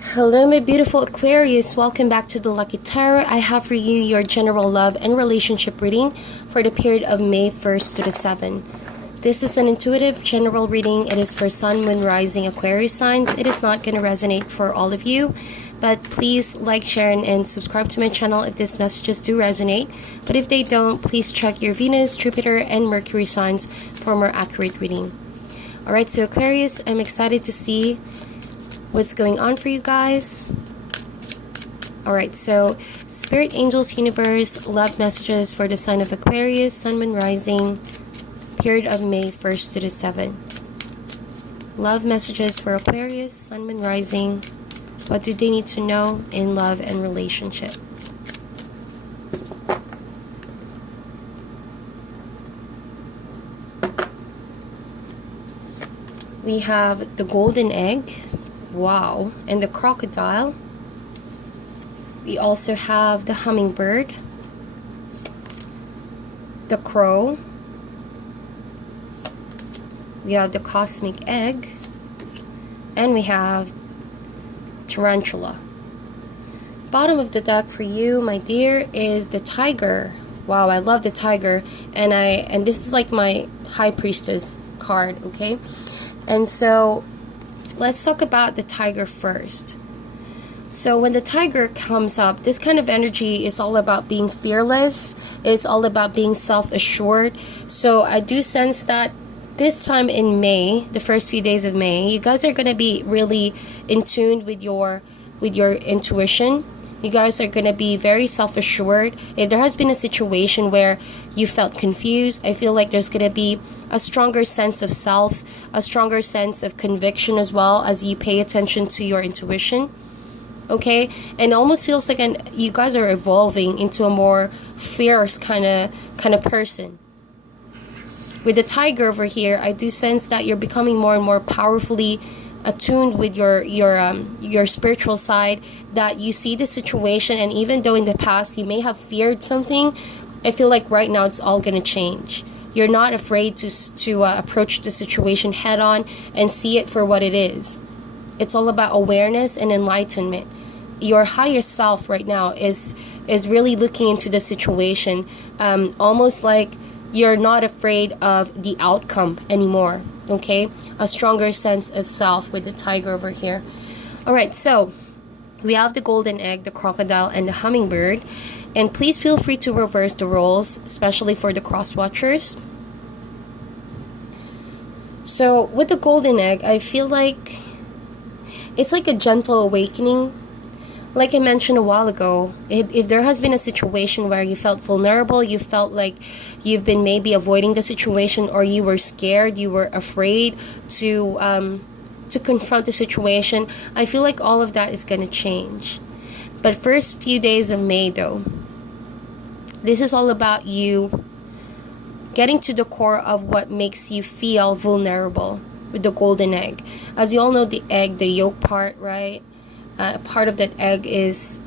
Hello, my beautiful Aquarius. Welcome back to the Lucky Tarot. I have for you your general love and relationship reading for the period of May 1st to the 7th. This is an intuitive general reading. It is for Sun, Moon, Rising, Aquarius signs. It is not going to resonate for all of you, but please like, share, and subscribe to my channel if these messages do resonate. But if they don't, please check your Venus, Jupiter, and Mercury signs for more accurate reading. Alright, so Aquarius, I'm excited to see what's going on for you guys. Alright, so Spirit, Angels, Universe, love messages for the sign of Aquarius, Sun, Moon, Rising, period of May 1st to the 7th. Love messages for Aquarius, Sun, Moon, Rising. What do they need to know in love and relationship? We have the golden egg. Wow. And the crocodile. We also have the hummingbird, the crow, we have the cosmic egg, and we have tarantula. Bottom of the deck for you, my dear, is the tiger. Wow, I love the tiger, and this is like my high priestess card, okay? And so let's talk about the tiger first. So when the tiger comes up, this kind of energy is all about being fearless. It's all about being self-assured. So I do sense that this time in May, the first few days of May, you guys are going to be really in tune with your intuition. You guys are going to be very self-assured. If there has been a situation where you felt confused, I feel like there's going to be a stronger sense of self, a stronger sense of conviction as well as you pay attention to your intuition. Okay? And it almost feels like you guys are evolving into a more fierce kind of person. With the tiger over here, I do sense that you're becoming more and more powerfully attuned with your spiritual side, that you see the situation, and even though in the past you may have feared something, I feel like right now it's all gonna change. You're not afraid to approach the situation head on and see it for what it is. It's all about awareness and enlightenment. Your higher self right now is really looking into the situation, almost like you're not afraid of the outcome anymore. Okay, a stronger sense of self with the tiger over here. Alright, so we have the golden egg, the crocodile, and the hummingbird. And please feel free to reverse the roles, especially for the cross watchers. So with the golden egg, I feel like it's like a gentle awakening. Like I mentioned a while ago, if there has been a situation where you felt vulnerable, you felt like you've been maybe avoiding the situation, or you were scared, you were afraid to confront the situation, I feel like all of that is going to change. But first few days of May though, this is all about you getting to the core of what makes you feel vulnerable with the golden egg. As you all know, the egg, the yolk part, right? Part of that egg is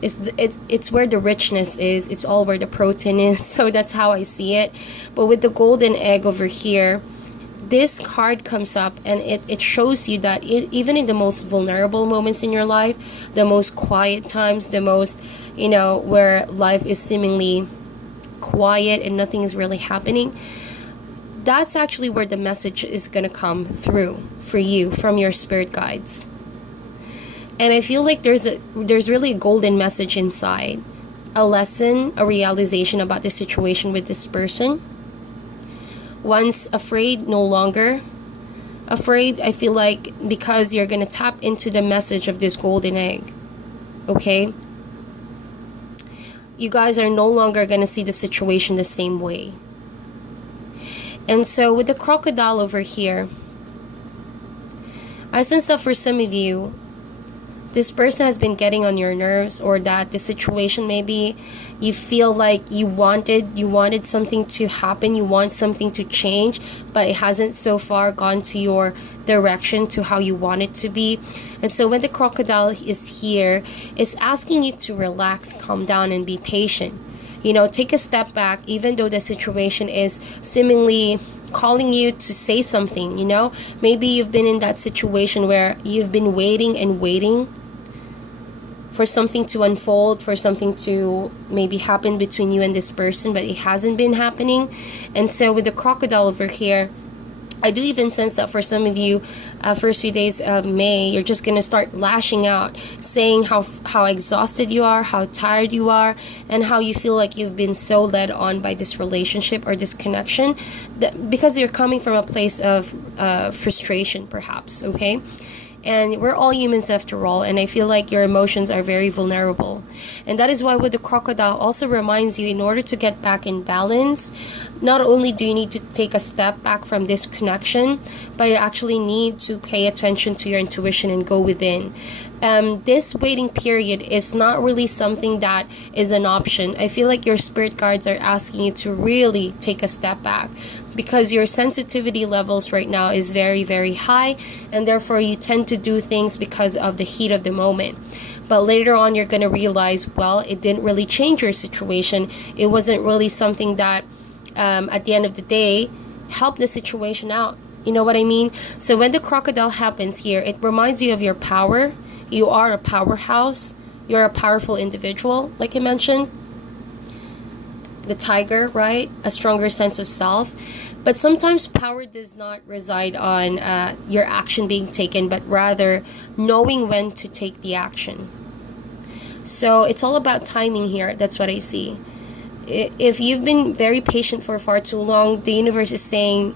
it's where the richness is. It's all where the protein is. So that's how I see it. But with the golden egg over here, this card comes up and it shows you that even in the most vulnerable moments in your life, the most quiet times, the most, where life is seemingly quiet and nothing is really happening, that's actually where the message is going to come through for you from your spirit guides. And I feel like there's really a golden message inside, a lesson, a realization about the situation with this person. Once afraid, no longer afraid. I feel like because you're gonna tap into the message of this golden egg, okay? You guys are no longer gonna see the situation the same way. And so with the crocodile over here, I sense that for some of you, this person has been getting on your nerves, or that the situation, maybe you feel like you wanted something to happen, you want something to change, but it hasn't so far gone to your direction, to how you want it to be. And so when the crocodile is here, it's asking you to relax, calm down, and be patient. Take a step back, even though the situation is seemingly calling you to say something, you know. Maybe you've been in that situation where you've been waiting and waiting for something to unfold, for something to maybe happen between you and this person, but it hasn't been happening. And so with the crocodile over here, I do even sense that for some of you, first few days of May, you're just going to start lashing out, saying how exhausted you are, how tired you are, and how you feel like you've been so led on by this relationship or this connection, because you're coming from a place of frustration, perhaps, okay? And we're all humans after all, and I feel like your emotions are very vulnerable. And that is why with the crocodile also reminds you, in order to get back in balance, not only do you need to take a step back from this connection, but you actually need to pay attention to your intuition and go within. This waiting period is not really something that is an option. I feel like your spirit guides are asking you to really take a step back, because your sensitivity levels right now is very, very high, and therefore you tend to do things because of the heat of the moment. But later on, you're going to realize, well, it didn't really change your situation. It wasn't really something that, at the end of the day, helped the situation out. You know what I mean? So when the crocodile happens here, it reminds you of your power. You are a powerhouse. You're a powerful individual, like I mentioned. The tiger, right? A stronger sense of self. But sometimes power does not reside on your action being taken, but rather knowing when to take the action. So it's all about timing here. That's what I see. If you've been very patient for far too long, the universe is saying,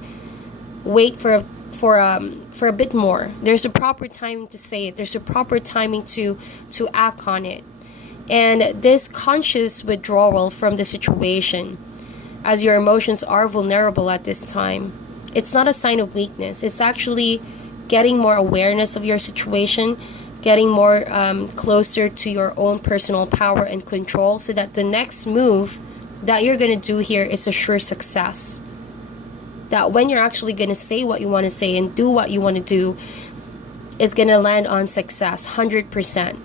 wait for a bit more. There's a proper timing to say it. There's a proper timing to act on it. And this conscious withdrawal from the situation, as your emotions are vulnerable at this time, it's not a sign of weakness. It's actually getting more awareness of your situation, getting more closer to your own personal power and control, so that the next move that you're going to do here is a sure success. That when you're actually going to say what you want to say and do what you want to do, it's going to land on success, 100%.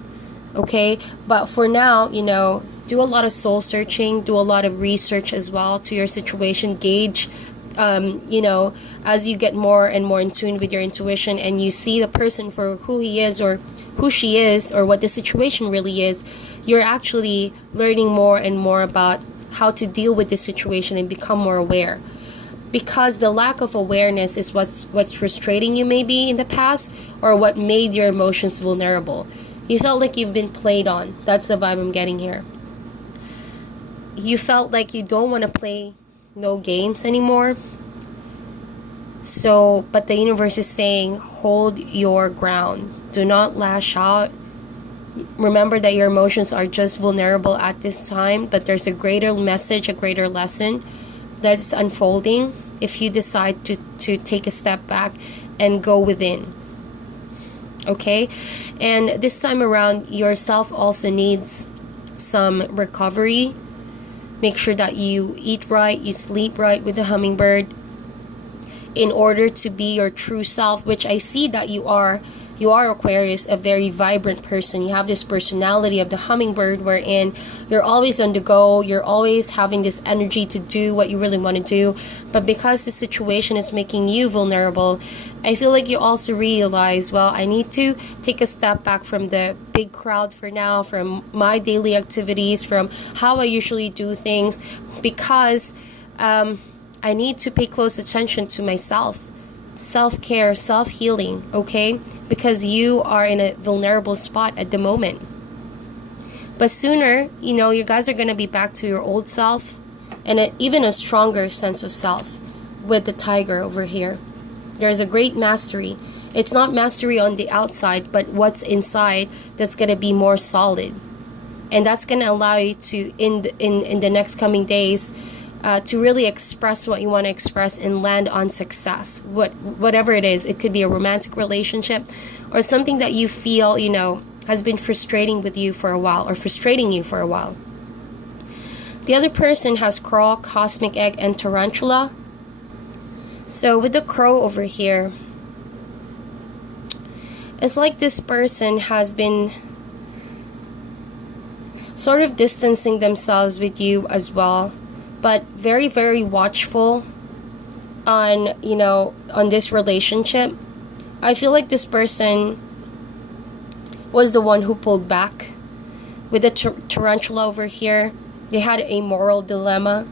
Okay, but for now, you know, do a lot of soul searching, do a lot of research as well to your situation, gauge, you know, as you get more and more in tune with your intuition, and you see the person for who he is or who she is, or what the situation really is, you're actually learning more and more about how to deal with this situation and become more aware. Because the lack of awareness is what's frustrating you maybe in the past, or what made your emotions vulnerable. You felt like you've been played on. That's the vibe I'm getting here. You felt like you don't want to play no games anymore. So, but the universe is saying, hold your ground. Do not lash out. Remember that your emotions are just vulnerable at this time, but there's a greater message, a greater lesson that's unfolding if you decide to take a step back and go within. Okay? And this time around, yourself also needs some recovery. Make sure that you eat right, you sleep right with the hummingbird, in order to be your true self, which I see that you are. You are, Aquarius, a very vibrant person. You have this personality of the hummingbird, wherein you're always on the go. You're always having this energy to do what you really want to do. But because the situation is making you vulnerable, I feel like you also realize, well, I need to take a step back from the big crowd for now, from my daily activities, from how I usually do things, because I need to pay close attention to myself. Self-care, self-healing, okay? Because you are in a vulnerable spot at the moment. But sooner, you know, you guys are going to be back to your old self, and even a stronger sense of self with the tiger over here. There's a great mastery. It's not mastery on the outside, but what's inside that's going to be more solid. And that's going to allow you to, in the next coming days, to really express what you want to express and land on success. Whatever it is, it could be a romantic relationship or something that you feel, you know, has been frustrating with you for a while, or frustrating you for a while. The other person has crow, cosmic egg, and tarantula. So with the crow over here, it's like this person has been sort of distancing themselves with you as well, but very, very watchful, on, you know, on this relationship, I feel like this person was the one who pulled back. With the tarantula over here, they had a moral dilemma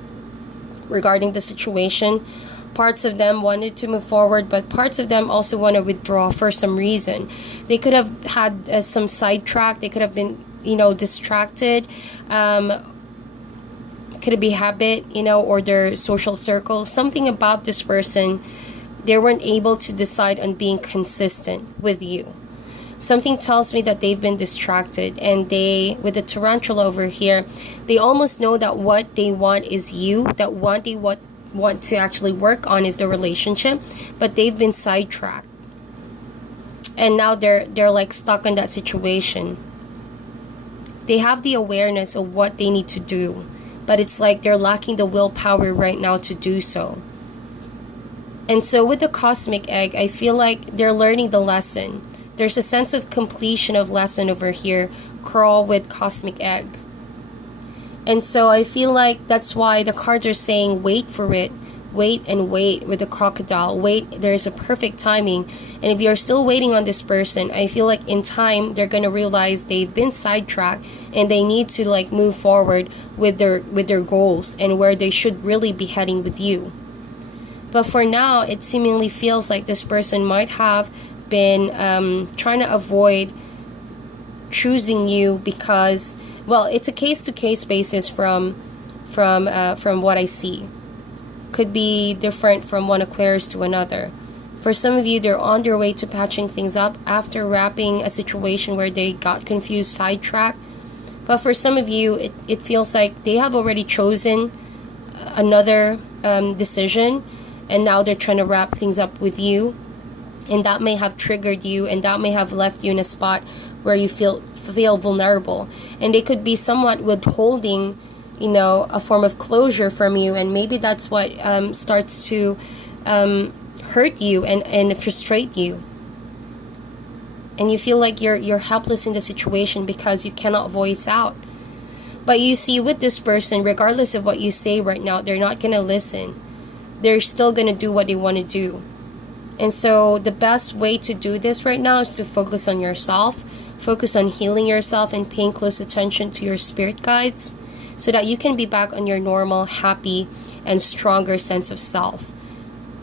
regarding the situation. Parts of them wanted to move forward, but parts of them also want to withdraw for some reason. They could have had some sidetrack. They could have been, you know, distracted. Could it be habit, you know, or their social circle? Something about this person, they weren't able to decide on being consistent with you. Something tells me that they've been distracted, and they, with the tarantula over here, they almost know that what they want is you, that what they want to actually work on is the relationship, but they've been sidetracked. And now they're like stuck in that situation. They have the awareness of what they need to do, but it's like they're lacking the willpower right now to do so. And so with the cosmic egg, I feel like they're learning the lesson. There's a sense of completion of lesson over here, crawl with cosmic egg. And so I feel like that's why the cards are saying wait for it. Wait and wait with the crocodile. Wait, there's a perfect timing. And if you're still waiting on this person, I feel like in time they're going to realize they've been sidetracked and they need to like move forward with their goals and where they should really be heading with you. But for now, it seemingly feels like this person might have been trying to avoid choosing you because, well, it's a case-to-case basis from what I see. Could be different from one Aquarius to another. For some of you, they're on their way to patching things up after wrapping a situation where they got confused, sidetracked. But for some of you, it feels like they have already chosen another decision, and now they're trying to wrap things up with you. And that may have triggered you, and that may have left you in a spot where you feel vulnerable. And they could be somewhat withholding, you know, a form of closure from you, and maybe that's what starts to hurt you and frustrate you. And you feel like you're helpless in the situation because you cannot voice out. But you see, with this person, regardless of what you say right now, they're not going to listen. They're still going to do what they want to do. And so the best way to do this right now is to focus on yourself, focus on healing yourself and paying close attention to your spirit guides so that you can be back on your normal, happy, and stronger sense of self.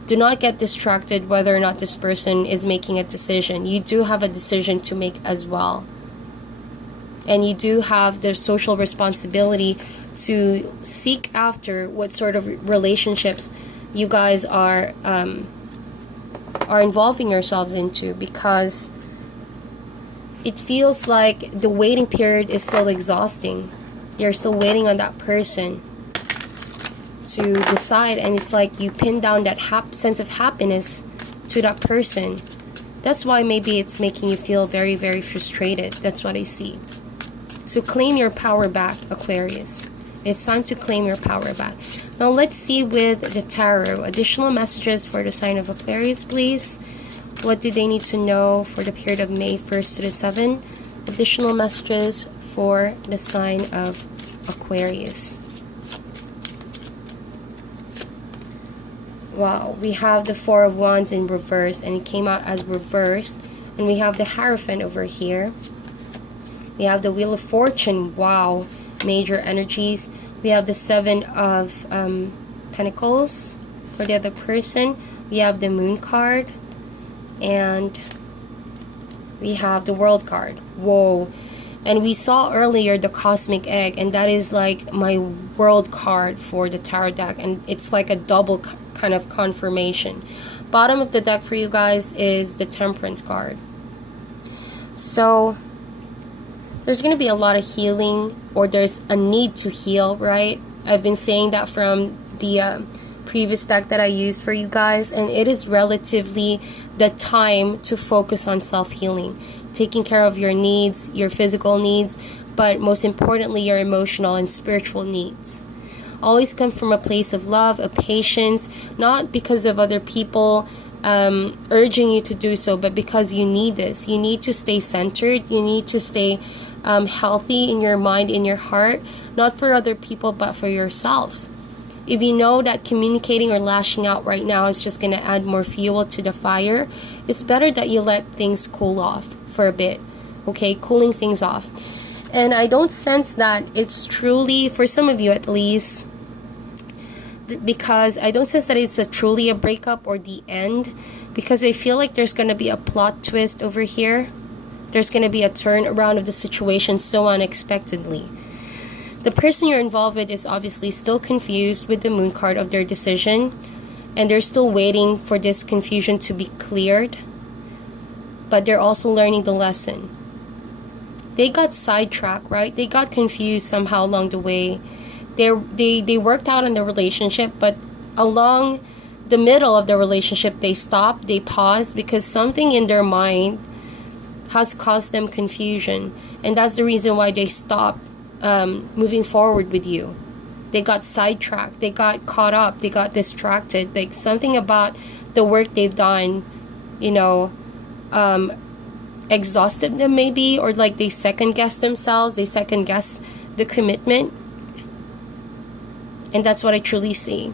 Do not get distracted whether or not this person is making a decision. You do have a decision to make as well. And you do have the social responsibility to seek after what sort of relationships you guys are involving yourselves into, because it feels like the waiting period is still exhausting. You're still waiting on that person to decide, and it's like you pin down that sense of happiness to that person. That's why maybe it's making you feel very, very frustrated. That's what I see. So claim your power back, Aquarius. It's time to claim your power back. Now let's see with the tarot. Additional messages for the sign of Aquarius, please. What do they need to know for the period of May 1st to the 7th? Additional messages for the sign of Aquarius. Wow, we have the Four of Wands in reverse, and it came out as reversed. And we have the Hierophant over here. We have the Wheel of Fortune. Wow, major energies. We have the Seven of Pentacles for the other person. We have the Moon card. And we have the World card. Whoa. And we saw earlier the Cosmic Egg, and that is like my World card for the tarot deck. And it's like a double kind of confirmation. Bottom of the deck for you guys is the Temperance card. So there's going to be a lot of healing, or there's a need to heal, right? I've been saying that from the previous deck that I used for you guys, and it is relatively the time to focus on self-healing, taking care of your needs, your physical needs, but most importantly, your emotional and spiritual needs. Always come from a place of love, of patience, not because of other people urging you to do so, but because you need this. You need to stay centered. You need to stay healthy in your mind, in your heart, not for other people, but for yourself. If you know that communicating or lashing out right now is just going to add more fuel to the fire, it's better that you let things cool off for a bit. Okay, cooling things off. And I don't sense that it's truly, for some of you at least, because I don't sense that it's truly a breakup or the end, because I feel like there's going to be a plot twist over here. There's going to be a turn around of the situation so unexpectedly. The person you're involved with is obviously still confused with the moon card of their decision, and they're still waiting for this confusion to be cleared, but they're also learning the lesson. They got sidetracked, right? They got confused somehow along the way. They worked out in the relationship, but along the middle of the relationship, they stopped, they paused, because something in their mind has caused them confusion, and that's the reason why they stopped moving forward with you. They got sidetracked, they got caught up, they got distracted. Like something about the work they've done, exhausted them maybe, or like they second guess themselves, they second guess the commitment. And that's what I truly see.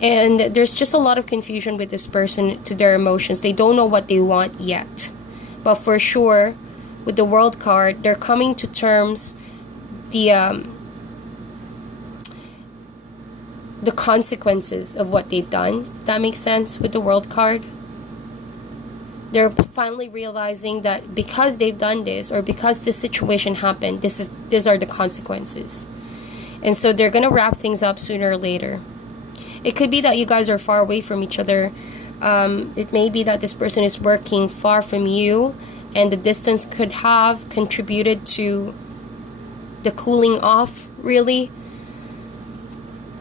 And there's just a lot of confusion with this person to their emotions. They don't know what they want yet. But for sure, with the World card, they're coming to terms the consequences of what they've done. If that makes sense with the World card. They're finally realizing that because they've done this, or because this situation happened, these are the consequences. And so they're going to wrap things up sooner or later. It could be that you guys are far away from each other. It may be that this person is working far from you, and the distance could have contributed to the cooling off, really.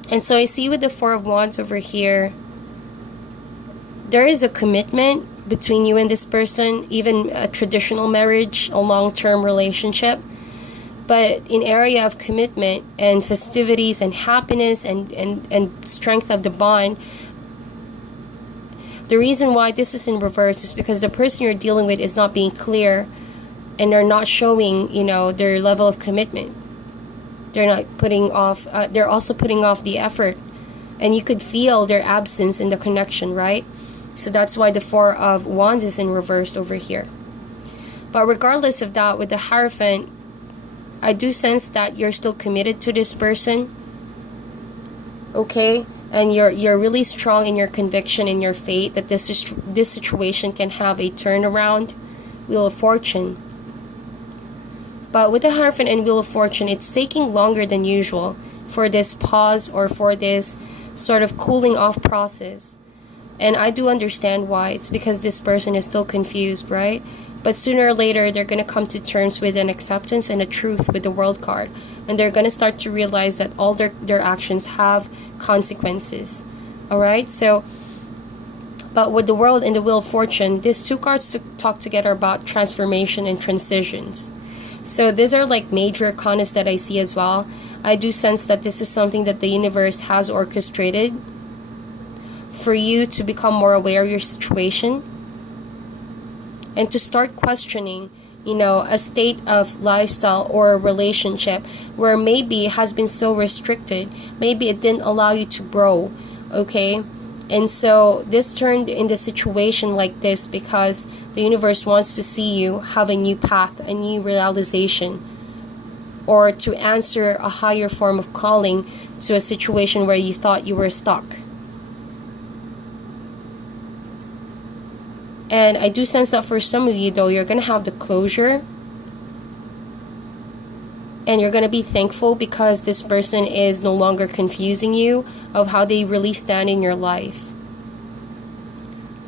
And so I see with the Four of Wands over here, there is a commitment between you and this person, even a traditional marriage, a long-term relationship. But in area of commitment and festivities and happiness and strength of the bond, the reason why this is in reverse is because the person you're dealing with is not being clear, and they're not showing, their level of commitment. They're not putting off, they're also putting off the effort. And you could feel their absence in the connection, right? So that's why the Four of Wands is in reverse over here. But regardless of that, with the Hierophant, I do sense that you're still committed to this person, okay? And you're really strong in your conviction, in your faith, that this situation can have a turnaround, Wheel of Fortune. But with the Hierophant and Wheel of Fortune, it's taking longer than usual for this pause, or for this sort of cooling off process. And I do understand why. It's because this person is still confused, right? But sooner or later, they're going to come to terms with an acceptance and a truth with the World card. And they're going to start to realize that all their actions have consequences. Alright? So, but with the World and the Wheel of Fortune, these two cards talk together about transformation and transitions. So these are like major arcanas that I see as well. I do sense that this is something that the universe has orchestrated for you to become more aware of your situation, and to start questioning, a state of lifestyle or a relationship where maybe it has been so restricted, maybe it didn't allow you to grow, okay? And so this turned in the situation like this because the universe wants to see you have a new path, a new realization, or to answer a higher form of calling to a situation where you thought you were stuck. And I do sense that for some of you, though, you're going to have the closure. And you're going to be thankful because this person is no longer confusing you of how they really stand in your life.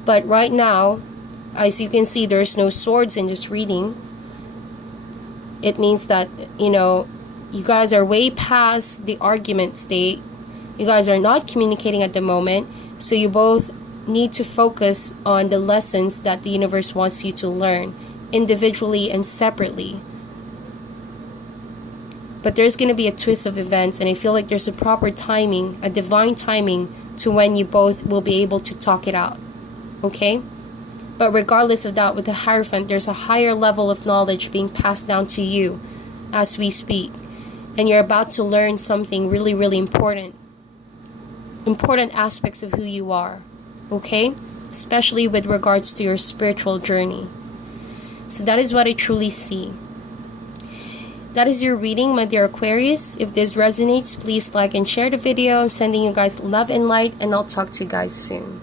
But right now, as you can see, there's no swords in this reading. It means that, you guys are way past the argument state. You guys are not communicating at the moment. So you both need to focus on the lessons that the universe wants you to learn, individually and separately. But there's going to be a twist of events, and I feel like there's a proper timing, a divine timing, to when you both will be able to talk it out. Okay? But regardless of that, with the Hierophant, there's a higher level of knowledge being passed down to you as we speak. and you're about to learn something really, really important aspects of who you are, okay? Especially with regards to your spiritual journey. So that is what I truly see. That is your reading, my dear Aquarius. If this resonates, please like and share the video. I'm sending you guys love and light, and I'll talk to you guys soon.